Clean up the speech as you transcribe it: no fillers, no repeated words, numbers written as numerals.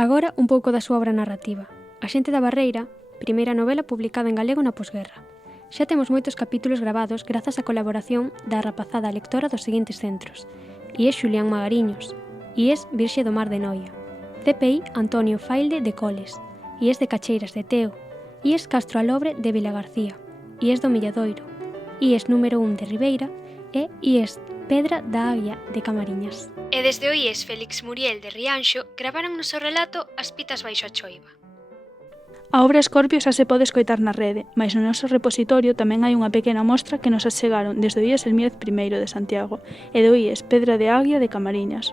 Agora un pouco da súa obra narrativa. A xente da Barreira, primeira novela publicada en galego na posguerra. Xa temos moitos capítulos gravados grazas á colaboración da rapazada lectora dos seguintes centros: IES Xulián Magariños, IES Virxe do Mar de Noia, CPI Antonio Failde de Coles, IES de Cacheiras de Teo, IES Castro Alobre de Vilagarcía, IES do Milladoiro, IES número 1 de Ribeira e IES Pedra da Águia de Camariñas. E desde o IES Félix Muriel de Rianxo gravaron no seu relato As pitas baixo a choiva. A obra Escorpio xa se pode escoitar na rede, mais no noso repositorio tamén hai unha pequena mostra que nos achegaron desde o IES Elmírez I de Santiago e do IES Pedra de Águia de Camariñas.